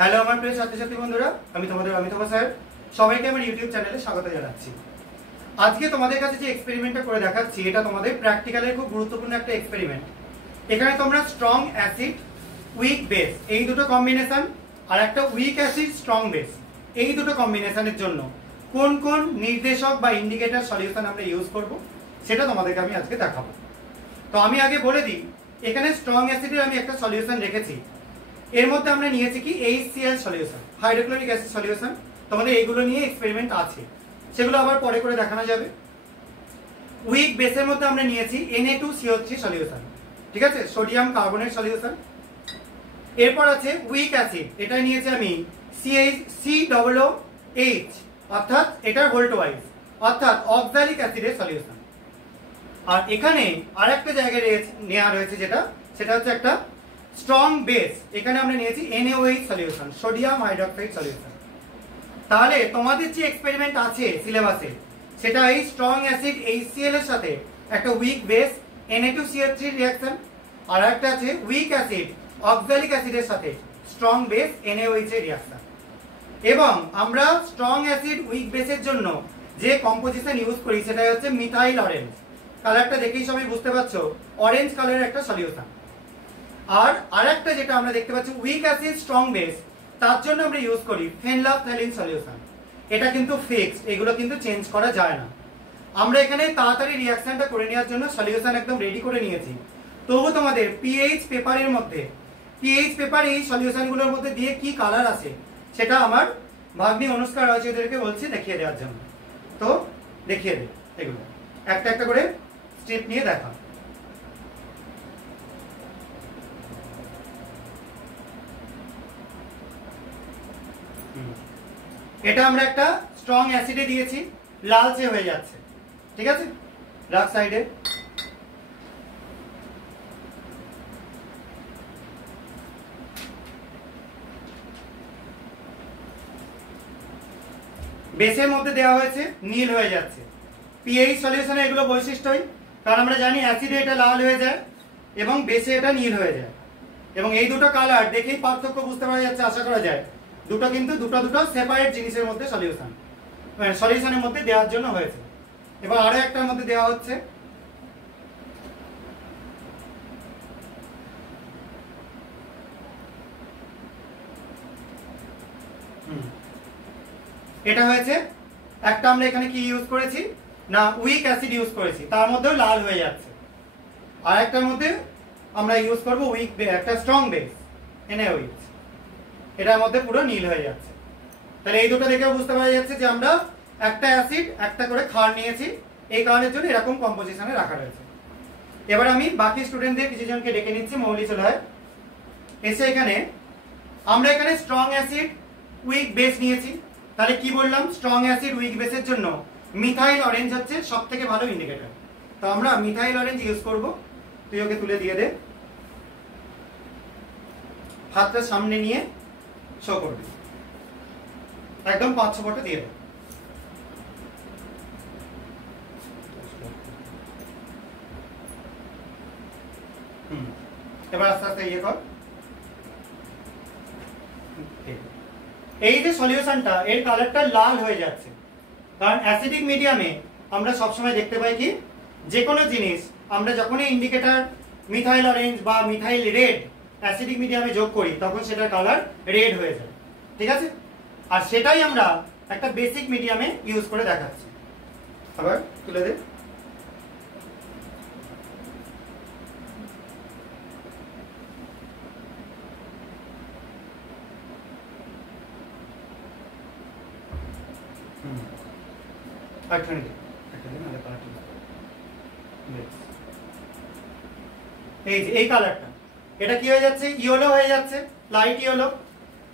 Hello আমার প্রিয় ছাত্রছাত্রী বন্ধুরা, আমি তোমাদের অমিতাভ স্যার। সবাইকে আমার ইউটিউব চ্যানেলে স্বাগত জানাচ্ছি। আজকে তোমাদের কাছে যে এক্সপেরিমেন্টটা করে দেখাচ্ছি এটা তোমাদের প্র্যাকটিক্যালের খুব গুরুত্বপূর্ণ একটা এক্সপেরিমেন্ট। এখানে তোমরা স্ট্রং অ্যাসিড উইক বেস এই দুটো কম্বিনেশন আর একটা উইক অ্যাসিড স্ট্রং বেস এই দুটো কম্বিনেশনের জন্য কোন কোন নির্দেশক বা ইন্ডিকেটর সলিউশন আমরা ইউজ করব সেটা তোমাদেরকে আমি আজকে দেখাবো। তো আমি আগে বলে দিই, এখানে স্ট্রং অ্যাসিডের আমি একটা সলিউশন রেখেছি। এর মধ্যে আমরা নিয়েছি কি HCl solution, hydrochloric acid solution. তোমাদের এইগুলো নিয়ে এক্সপেরিমেন্ট আছে, সেগুলো আবার পরে করে দেখানো যাবে। উইক বেসের মধ্যে আমরা নিয়েছি Na2CO3 সলিউশন, ঠিক আছে, সোডিয়াম কার্বনেট সলিউশন। এরপর আছে উইক অ্যাসিড, এটা নিয়েছি আমি COOH, অর্থাৎ এটার ভোল্ট ওয়াইজ, অর্থাৎ অক্সালিক অ্যাসিডের সলিউশন। আর এখানে আরেকটা জায়গায় নেওয়া রয়েছে সেটা হচ্ছে একটা স্ট্রং বেস, এখানে আমরা নিয়েছি NaOH solution, sodium hydroxide solution. তাহলে তোমাদের যে এক্সপেরিমেন্ট আছে সিলেবাসে সেটা এই স্ট্রং অ্যাসিড HCl এর সাথে একটা উইক বেস Na2CO3 রিঅ্যাকশন, আর একটা আছে উইক অ্যাসিড অক্সালিক অ্যাসিডের সাথে স্ট্রং বেস NaOH এর রিঅ্যাকশন। এবং আমরা স্ট্রং অ্যাসিড উইক বেসের জন্য যে কম্পোজিশন ইউজ করি সেটা হচ্ছে মিথাইল অরেঞ্জ। কালারটা দেখেই সবাই বুঝতে পারছো, অরেঞ্জ কালারের একটা সলিউশন। আর আরেকটা যেটা আমরা দেখতে পাচ্ছি উইক অ্যাসিড স্ট্রং বেস, তার জন্য আমরা ইউজ করি ফেনলাফথ্যালিন সলিউশন। এটা কিন্তু ফিক্সড, এগুলো কিন্তু চেঞ্জ করা যায় না। আমরা এখানে তাড়াতাড়ি রিঅ্যাকশনটা করে নেওয়ার জন্য সলিউশন একদম রেডি করে নিয়েছি। তবু তোমাদের পিএইচ পেপারের মধ্যে এই সলিউশনগুলোর মধ্যে দিয়ে কি কালার আছে সেটা আমার ভাগ্নি অনুষ্কা রয়েছে, ওদেরকে বলছি দেখিয়ে দেওয়ার জন্য। তো দেখিয়ে দে, এগুলো একটা একটা করে স্টেপ নিয়ে দেখা। এটা আমরা একটা স্ট্রং অ্যাসিডে দিয়েছি, লালচে হয়ে যাচ্ছে, ঠিক আছে, রাইট সাইডে। বেসের মধ্যে দেওয়া হয়েছে, নীল হয়ে যাচ্ছে। পিএইচ সলিউশনে এগুলো বৈশিষ্ট্যই, কারণ আমরা জানি অ্যাসিডে এটা লাল হয়ে যায় এবং বেসে এটা নীল হয়ে যায়। এবং এই দুটো কালার দেখেই পার্থক্য বুঝতে পারা যাচ্ছে, আশা করা যায় দুটো কিন্তু দুটো সেপারেট জিনিসের মধ্যে সলিউশনের মধ্যে দেওয়ার জন্য হয়েছে। এবার আরো একটার মধ্যে দেওয়া হচ্ছে। এটা হয়েছে একটা, আমরা এখানে কি ইউজ করেছি না উইক অ্যাসিড ইউজ করেছি, তার মধ্যেও লাল হয়ে যাচ্ছে। আর একটার মধ্যে আমরা ইউজ করব উইক একটা স্ট্রং বেস NaOH, এটার মধ্যে পুরো নীল হয়ে যাচ্ছে। তাহলে এই দুটো দেখে বুঝতে পারা যাচ্ছে যে আমরা একটা অ্যাসিড একটা করে ক্ষার নিয়েছি, এই কারণের জন্য এরকম কম্পোজিশনে রাখা রয়েছে। এবার আমি বাকি স্টুডেন্টদের কিছুজনকে ডেকে নিচ্ছি, মৌলি চলে হয় এসে। আমরা এখানে স্ট্রং অ্যাসিড উইক বেস নিয়েছি। তাহলে কি বললাম, স্ট্রং অ্যাসিড উইক বেসের জন্য মিথাইল অরেঞ্জ হচ্ছে সব থেকে ভালো ইন্ডিকেটর। তো আমরা মিথাইল অরেঞ্জ ইউজ করব। তুই ওকে তুলে দিয়ে দে, হাতটা সামনে নিয়ে শো করবি, একদম 5-6 ফোঁটা দিয়ে দে। এবার আস্তে আস্তে ইয়ে কর। এই যে সলিউশনটা, এর কালারটা লাল হয়ে যাচ্ছে, কারণ অ্যাসিডিক মিডিয়ামে আমরা সবসময় দেখতে পাই কি যে কোনো জিনিস আমরা যখনই ইন্ডিকেটর মিথাইল অরেঞ্জ বা মিথাইল রেড অ্যাসিডিক মিডিয়ামে যোগ করি তখন সেটার কালার রেড হয়ে যায়, ঠিক আছে। আর সেটাই আমরা একটা বেসিক মিডিয়ামে ইউজ করে দেখাচ্ছি। আবার তুলে দে। এই কালারটা, এটা কি হয়ে যাচ্ছে, ইয়েলো হয়ে যাচ্ছে, লাইট ইয়েলো।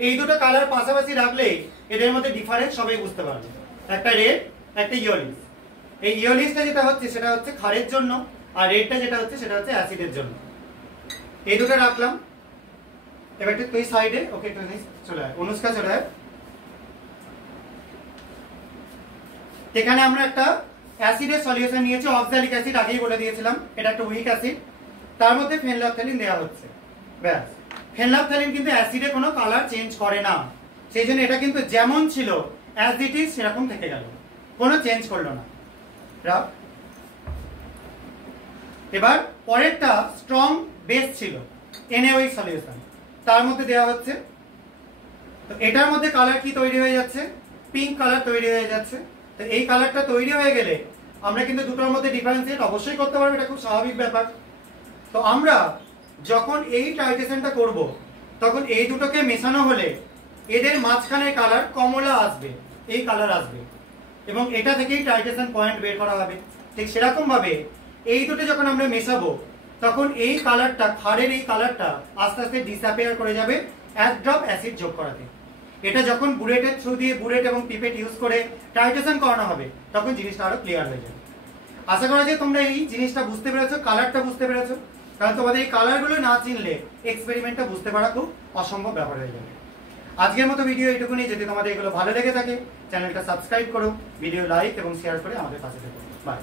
এই দুটো কালার পাশাপাশি রাখলে এদের মধ্যে ডিফারেন্স সবাই বুঝতে পারবে, একটা রেড একটা ইয়েলিশ। এই ইয়েলিশটা যেটা হচ্ছে সেটা হচ্ছে ক্ষারের জন্য, আর রেডটা যেটা হচ্ছে সেটা হচ্ছে অ্যাসিডের জন্য। এই দুটো রাখলাম। এবার একটু তুই সাইডে, ওকে একটু চলে আয়, অনুষ্কা চলে আয়। এখানে আমরা একটা অ্যাসিডের সলিউশন নিয়েছি, অক্সালিক অ্যাসিড, আগেই বলে দিয়েছিলাম এটা একটা উইক অ্যাসিড, তার মধ্যে ফেনলাফথ্যালিন দেওয়া হচ্ছে, ব্যাস। ফেনলাফথ্যালিন কিন্তু অ্যাসিডে কোনো কালার চেঞ্জ করে না, সেই জন্য এটা কিন্তু যেমন ছিল অ্যাজ ইট ইজ সেরকম থেকে গেল, কোনো চেঞ্জ করলো না। এবার পরেরটা স্ট্রং বেস ছিল NaOH সলিউশন, তার মধ্যে দেওয়া হচ্ছে। তো এটার মধ্যে কালার কি তৈরি হয়ে যাচ্ছে? পিঙ্ক কালার তৈরি হয়ে যাচ্ছে। তো এই কালারটা তৈরি হয়ে গেলে আমরা কিন্তু দুটোর মধ্যে ডিফারেন্সিয়েট অবশ্যই করতে পারবো, এটা খুব স্বাভাবিক ব্যাপার। তো আমরা যখন এই টাইট্রেশনটা করব তখন এই দুটোকে মেশানো হলে এদের মাঝখানের কালার কমলা আসবে, এই কালার আসবে, এবং এটা থেকেই টাইট্রেশন পয়েন্ট বের করা হবে। ঠিক সেরকম ভাবে এই দুটো যখন আমরা মেশাবো তখন এই কালারটা, ক্ষারের এই কালারটা আস্তে আস্তে ডিসঅ্যাপিয়ার করে যাবে এক ড্রপ অ্যাসিড যোগ করাতে। এটা যখন বুলেটের থ্রু দিয়ে, বুলেট এবং পিপেট ইউজ করে টাইট্রেশন করানো হবে তখন জিনিসটা আরো ক্লিয়ার হয়ে যাবে। আশা করা যায় তোমরা এই জিনিসটা বুঝতে পেরেছো, কালারটা বুঝতে পেরেছো, কারণ তোমাদের এই কালারগুলো না চিনলে এক্সপেরিমেন্টটা বুঝতে পারা খুব অসম্ভব ব্যাপার হয়ে যাবে। আজকের মতো ভিডিও এটুকুনি। যদি তোমাদের এগুলো ভালো লেগে থাকে চ্যানেলটা সাবস্ক্রাইব করো, ভিডিও লাইক এবং শেয়ার করে আমাদের পাশে থেকো। বাই।